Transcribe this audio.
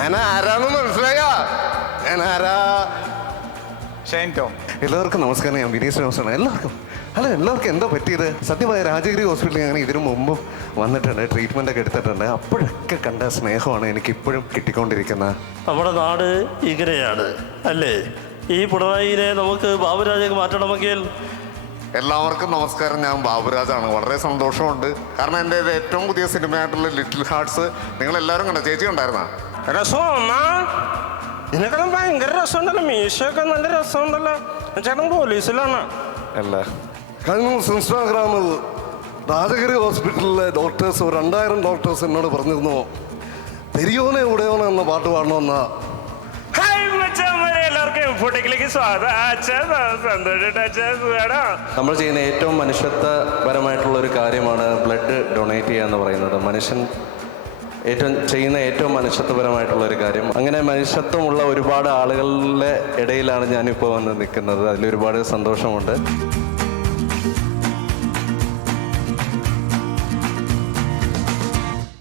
ഞാൻ ആരാന്ന് മനസ്സിലായ ഞാൻ ആരാ? ഷൈൻ ടോം. എല്ലാവർക്കും നമസ്കാരം. ഞാൻ വിനീത് ശ്രീനിവാസനാണ്. എല്ലാവർക്കും എന്താ പറ്റിയത്? സത്യമായ രാജഗിരി ഹോസ്പിറ്റലിൽ ഞാൻ ഇതിനു മുമ്പും വന്നിട്ടുണ്ട്, ട്രീറ്റ്മെൻ്റ് ഒക്കെ എടുത്തിട്ടുണ്ട്. അപ്പോഴൊക്കെ കണ്ട സ്നേഹമാണ് എനിക്ക് ഇപ്പോഴും കിട്ടിക്കൊണ്ടിരിക്കുന്നത്. നമ്മുടെ നാട് ഇങ്ങനെയാണ് അല്ലേ? ഈ പിണറായിനെ നമുക്ക് ബാബുരാജേക്ക് മാറ്റണമെങ്കിൽ. എല്ലാവർക്കും നമസ്കാരം. ഞാൻ ബാബുരാജാണ്. വളരെ സന്തോഷമുണ്ട്. കാരണം എൻ്റെ ഏറ്റവും പുതിയ സിനിമയായിട്ടുള്ള ലിറ്റിൽ ഹാർട്സ് നിങ്ങളെല്ലാവരും കണ്ട. ചേച്ചി ഉണ്ടായിരുന്ന രസമാ? ഇതിനേക്കാളും ഭയങ്കര രസമുണ്ടല്ലോ. മീശയൊക്കെ നല്ല രസമുണ്ടല്ലോ. ചേട്ടൻ പോലീസിലാണ് അല്ല. കഴിഞ്ഞ ഇൻസ്റ്റാഗ്രാമിൽ രാജഗിരി ഹോസ്പിറ്റലിലെ ഡോക്ടേഴ്സ് 2000 ഡോക്ടേഴ്സ് എന്നോട് പറഞ്ഞിരുന്നു പെരിയോനെ ഉടയോനെ എന്ന പാട്ട് പാടണമെന്നാ. എല്ലാവർക്കും ഫുഡിലേക്ക് നമ്മൾ ചെയ്യുന്ന ഏറ്റവും മനുഷ്യത്വപരമായിട്ടുള്ള ഒരു കാര്യമാണ് ബ്ലഡ് ഡൊണേറ്റ് ചെയ്യുക എന്ന് പറയുന്നത്. മനുഷ്യൻ ചെയ്യുന്ന ഏറ്റവും മനുഷ്യത്വപരമായിട്ടുള്ള ഒരു കാര്യം. അങ്ങനെ മനുഷ്യത്വമുള്ള ഒരുപാട് ആളുകളുടെ ഇടയിലാണ് ഞാനിപ്പോൾ വന്ന് നിൽക്കുന്നത്. അതിലൊരുപാട് സന്തോഷമുണ്ട്.